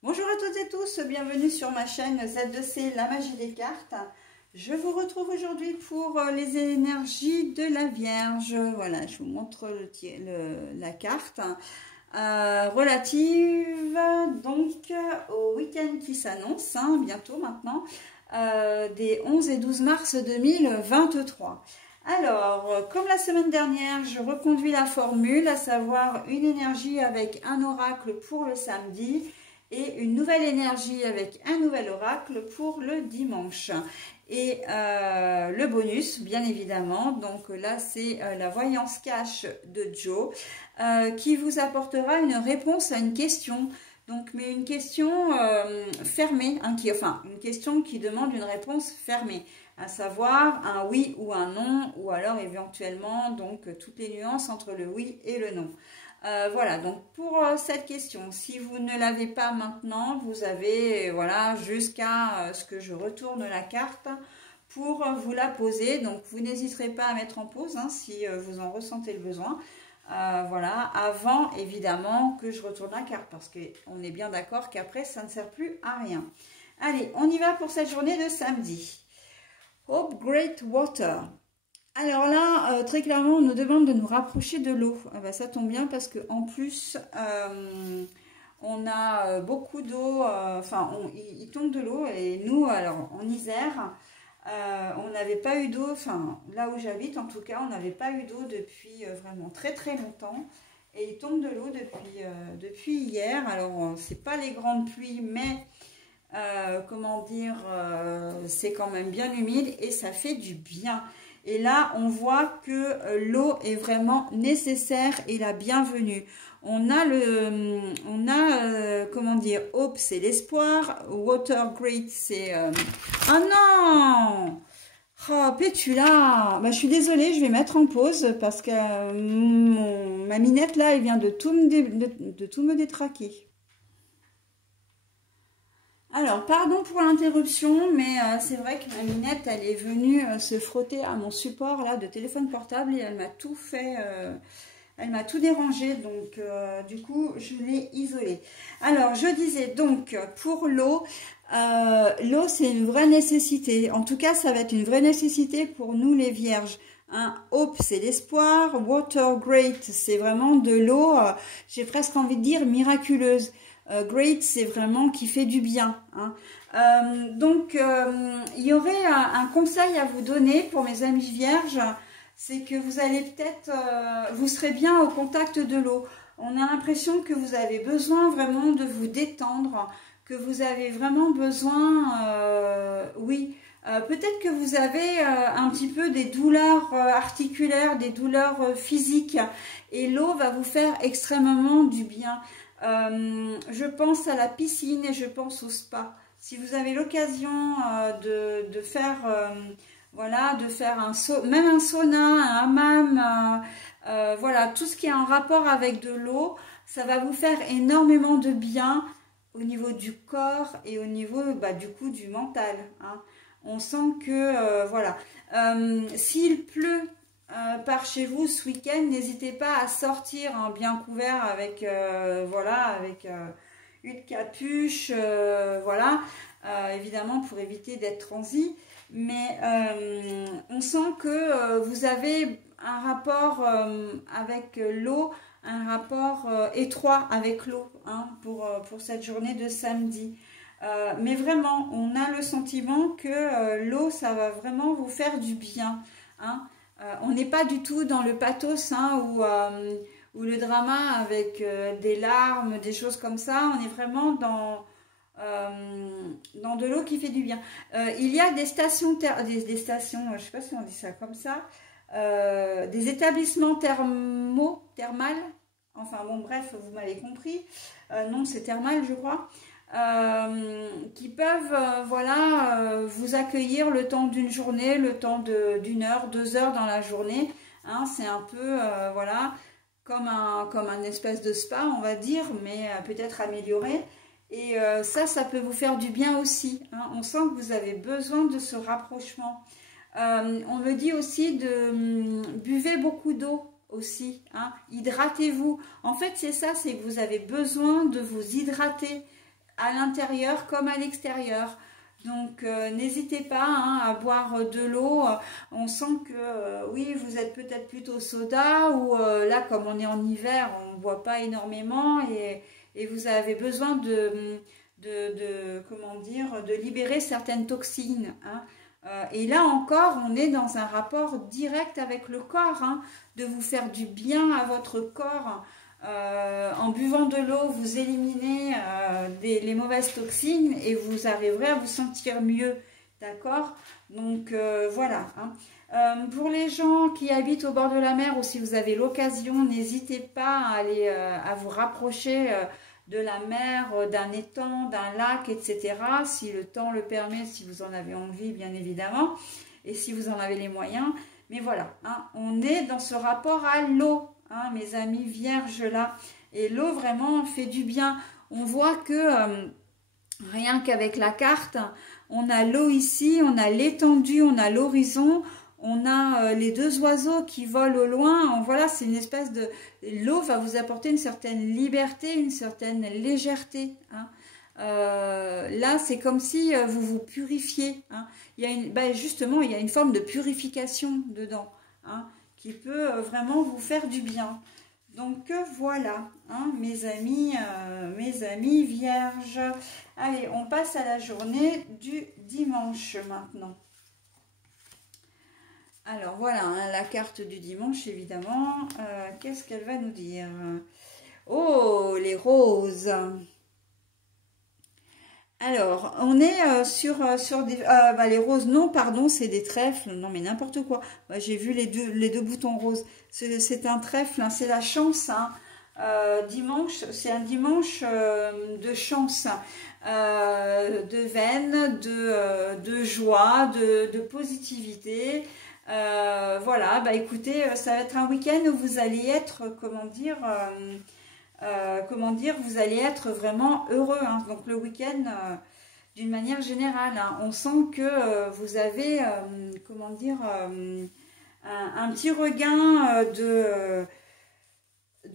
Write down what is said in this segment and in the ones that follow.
Bonjour à toutes et tous, bienvenue sur ma chaîne Z2C, la magie des cartes. Je vous retrouve aujourd'hui pour les énergies de la Vierge. Voilà, je vous montre la carte relative donc au week-end qui s'annonce, bientôt maintenant, des 11 et 12 mars 2023. Alors, comme la semaine dernière, je reconduis la formule, à savoir une énergie avec un oracle pour le samedi et une nouvelle énergie avec un nouvel oracle pour le dimanche. Et le bonus, bien évidemment, donc là c'est la voyance cash de Joe qui vous apportera une réponse à une question. Donc, mais une question fermée, une question qui demande une réponse fermée, à savoir un oui ou un non, ou alors éventuellement donc toutes les nuances entre le oui et le non. Voilà, donc pour cette question, si vous ne l'avez pas maintenant, vous avez voilà jusqu'à ce que je retourne la carte pour vous la poser. Donc vous n'hésiterez pas à mettre en pause si vous en ressentez le besoin. Voilà, avant évidemment que je retourne la carte, parce qu'on est bien d'accord qu'après ça ne sert plus à rien. Allez, on y va pour cette journée de samedi. Hope Great Water. Alors là, très clairement, on nous demande de nous rapprocher de l'eau. Ça tombe bien parce qu'en plus, on a beaucoup d'eau, il tombe de l'eau et nous, alors en Isère, on n'avait pas eu d'eau, là où j'habite en tout cas, on n'avait pas eu d'eau depuis vraiment très très longtemps. Et il tombe de l'eau depuis hier. Alors, c'est pas les grandes pluies, mais comment dire, c'est quand même bien humide et ça fait du bien. Et là, on voit que l'eau est vraiment nécessaire et la bienvenue. On a comment dire, hope, c'est l'espoir. Water great, c'est... Ah non! Oh, Pétula! Je suis désolée, je vais mettre en pause parce que ma minette, là, elle vient de tout me détraquer. Alors, pardon pour l'interruption, mais c'est vrai que ma minette, elle est venue se frotter à mon support là de téléphone portable et elle m'a tout fait, elle m'a tout dérangé, donc du coup, je l'ai isolée. Alors, je disais donc, pour l'eau, l'eau c'est une vraie nécessité. En tout cas, ça va être une vraie nécessité pour nous les vierges. Hope, c'est l'espoir. Water great, c'est vraiment de l'eau, j'ai presque envie de dire miraculeuse. Great, c'est vraiment qui fait du bien. Donc, il y aurait un conseil à vous donner pour mes amis vierges, c'est que vous allez peut-être, vous serez bien au contact de l'eau. On a l'impression que vous avez besoin vraiment de vous détendre, que vous avez vraiment besoin, oui, peut-être que vous avez un petit peu des douleurs articulaires, des douleurs physiques, et l'eau va vous faire extrêmement du bien. Je pense à la piscine et je pense au spa. Si vous avez l'occasion de faire, voilà, de faire même un sauna, un hammam, voilà, tout ce qui est en rapport avec de l'eau, ça va vous faire énormément de bien au niveau du corps et au niveau du coup du mental. On sent que, voilà, s'il pleut par chez vous ce week-end, n'hésitez pas à sortir bien couvert avec voilà, avec une capuche, voilà, évidemment pour éviter d'être transi, mais on sent que vous avez un rapport avec l'eau, un rapport étroit avec l'eau pour cette journée de samedi. Mais vraiment, on a le sentiment que l'eau, ça va vraiment vous faire du bien. On n'est pas du tout dans le pathos ou le drama avec des larmes, des choses comme ça. On est vraiment dans de l'eau qui fait du bien. Il y a des stations, des stations, je ne sais pas si on dit ça comme ça, des établissements thermales. Enfin bon, bref, vous m'avez compris. Non, c'est thermal, je crois. Qui peuvent voilà, vous accueillir le temps d'une journée, le temps d'une heure, 2 heures dans la journée. C'est un peu voilà, comme un espèce de spa, on va dire, mais peut-être amélioré. Et ça peut vous faire du bien aussi. On sent que vous avez besoin de ce rapprochement. On me dit aussi de buvez beaucoup d'eau aussi. Hydratez-vous. En fait, c'est ça, c'est que vous avez besoin de vous hydrater. à l'intérieur comme à l'extérieur. Donc n'hésitez pas hein, à boire de l'eau. On sent que oui, vous êtes peut-être plutôt soda ou là comme on est en hiver, on ne boit pas énormément et vous avez besoin comment dire, de libérer certaines toxines. Hein. Et là encore, on est dans un rapport direct avec le corps, hein, de vous faire du bien à votre corps. En buvant de l'eau, vous éliminez les mauvaises toxines et vous arriverez à vous sentir mieux, d'accord? Donc voilà. Hein. Pour les gens qui habitent au bord de la mer ou si vous avez l'occasion, n'hésitez pas à aller à vous rapprocher de la mer, d'un étang, d'un lac, etc. Si le temps le permet, si vous en avez envie, bien évidemment, et si vous en avez les moyens. Mais voilà, hein, on est dans ce rapport à l'eau. Hein, mes amis vierges là, et l'eau vraiment fait du bien. On voit que rien qu'avec la carte, on a l'eau ici, on a l'étendue, on a l'horizon, on a les deux oiseaux qui volent au loin. Voilà, c'est une espèce de... L'eau va vous apporter une certaine liberté, une certaine légèreté. Hein. Là, c'est comme si vous vous purifiez. Hein. Il y a justement, il y a une forme de purification dedans. Hein, qui peut vraiment vous faire du bien. Donc voilà, hein, mes amis vierges. Allez, on passe à la journée du dimanche maintenant. Alors voilà, hein, la carte du dimanche, évidemment. Qu'est-ce qu'elle va nous dire? Oh, les roses. Alors, on est sur des... les roses, non, pardon, c'est des trèfles. Non, mais n'importe quoi. J'ai vu les deux boutons roses. C'est un trèfle, hein, c'est la chance. Hein. Dimanche, c'est un dimanche de chance, de veine, de joie, de positivité. Voilà, bah écoutez, ça va être un week-end où vous allez être, comment dire, vous allez être vraiment heureux. Hein. Donc le week-end, d'une manière générale, hein, on sent que vous avez, comment dire, un petit regain de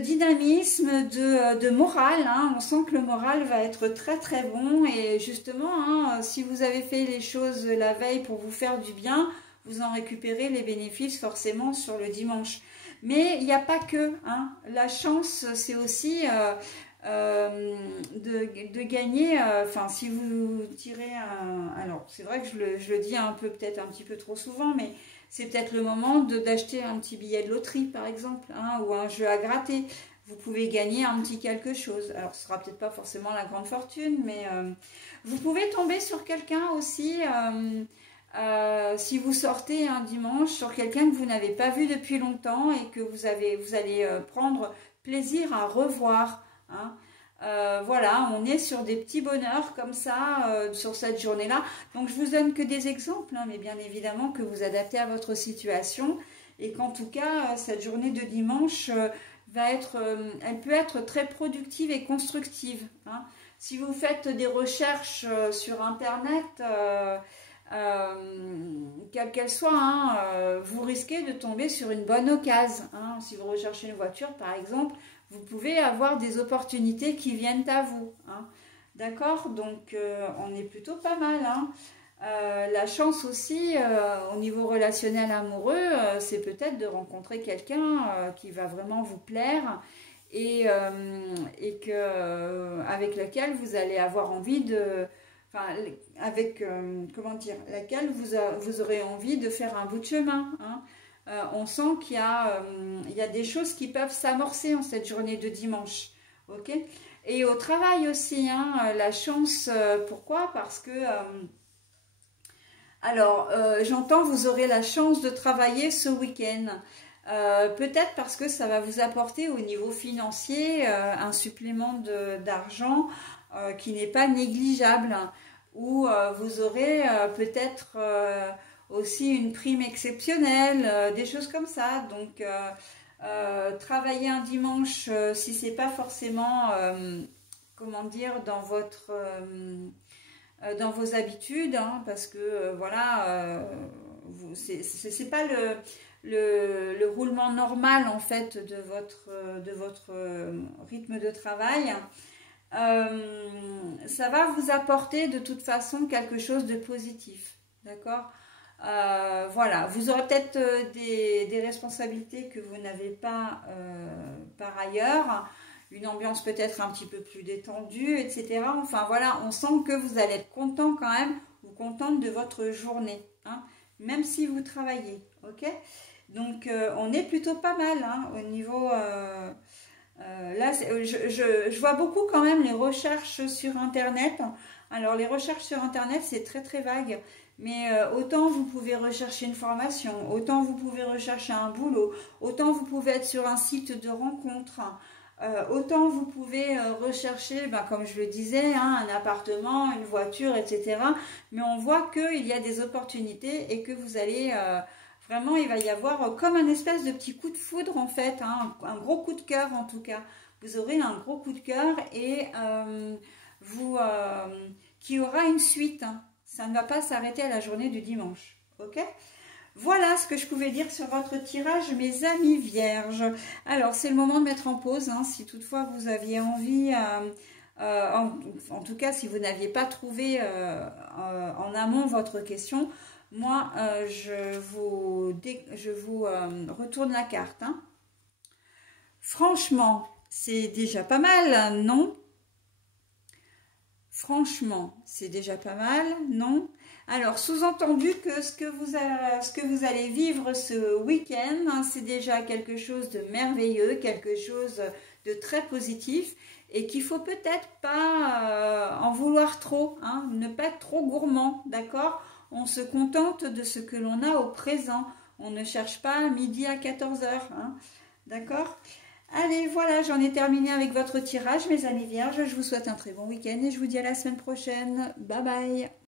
dynamisme, de morale. Hein. On sent que le moral va être très très bon. Et justement, hein, si vous avez fait les choses la veille pour vous faire du bien, vous en récupérez les bénéfices forcément sur le dimanche. Mais il n'y a pas que, hein. La chance, c'est aussi de gagner, enfin si vous tirez alors c'est vrai que je le dis peut-être un petit peu trop souvent, mais c'est peut-être le moment d'acheter un petit billet de loterie par exemple, hein, ou un jeu à gratter. Vous pouvez gagner un petit quelque chose. Alors ce sera peut-être pas forcément la grande fortune, mais vous pouvez tomber sur quelqu'un aussi... si vous sortez un dimanche sur quelqu'un que vous n'avez pas vu depuis longtemps et que vous allez prendre plaisir à revoir. Hein. Voilà, on est sur des petits bonheurs comme ça sur cette journée-là. Donc je vous donne que des exemples, hein, mais bien évidemment que vous adaptez à votre situation et qu'en tout cas cette journée de dimanche elle peut être très productive et constructive. Hein. Si vous faites des recherches sur Internet, quelle qu'elle soit, hein, vous risquez de tomber sur une bonne occasion. Hein. Si vous recherchez une voiture, par exemple, vous pouvez avoir des opportunités qui viennent à vous. Hein. D'accord? Donc, on est plutôt pas mal. Hein. La chance aussi, au niveau relationnel amoureux, c'est peut-être de rencontrer quelqu'un qui va vraiment vous plaire et avec lequel vous allez avoir envie de... Enfin, comment dire, laquelle vous aurez envie de faire un bout de chemin. Hein. On sent qu'il y a des choses qui peuvent s'amorcer en cette journée de dimanche. Ok. Et au travail aussi, hein, la chance, pourquoi? Parce que, j'entends, vous aurez la chance de travailler ce week-end. Peut-être parce que ça va vous apporter au niveau financier un supplément d'argent qui n'est pas négligeable, ou vous aurez peut-être aussi une prime exceptionnelle, des choses comme ça. Donc travailler un dimanche, si c'est pas forcément comment dire dans vos habitudes, hein, parce que voilà, c'est pas le roulement normal en fait de votre rythme de travail. ça va vous apporter de toute façon quelque chose de positif. D'accord? Voilà, vous aurez peut-être des responsabilités que vous n'avez pas par ailleurs, une ambiance peut-être un petit peu plus détendue, etc. Enfin voilà, on sent que vous allez être content quand même, ou contente de votre journée, hein, même si vous travaillez, ok? Donc on est plutôt pas mal hein, au niveau... là, je vois beaucoup quand même les recherches sur Internet. Alors les recherches sur Internet, c'est très très vague. Mais autant vous pouvez rechercher une formation, autant vous pouvez rechercher un boulot, autant vous pouvez être sur un site de rencontre, autant vous pouvez rechercher, ben, comme je le disais, hein, un appartement, une voiture, etc. Mais on voit qu'il y a des opportunités et que vous allez... vraiment, il va y avoir comme un espèce de petit coup de foudre en fait, hein, un gros coup de cœur en tout cas. Vous aurez un gros coup de cœur et qui aura une suite, hein. Ça ne va pas s'arrêter à la journée du dimanche. Ok? Voilà ce que je pouvais dire sur votre tirage, mes amis vierges. Alors, c'est le moment de mettre en pause. Hein, si toutefois vous aviez envie, en tout cas, si vous n'aviez pas trouvé en amont votre question, moi, je vous retourne la carte. Hein. Franchement, c'est déjà pas mal, non? Franchement, c'est déjà pas mal, non? Alors, sous-entendu que ce que vous allez vivre ce week-end, hein, c'est déjà quelque chose de merveilleux, quelque chose de très positif et qu'il faut peut-être pas en vouloir trop, hein, ne pas être trop gourmand, d'accord? On se contente de ce que l'on a au présent. On ne cherche pas à midi à 14 h, hein, d'accord? Allez, voilà, j'en ai terminé avec votre tirage, mes amis vierges. Je vous souhaite un très bon week-end et je vous dis à la semaine prochaine. Bye bye!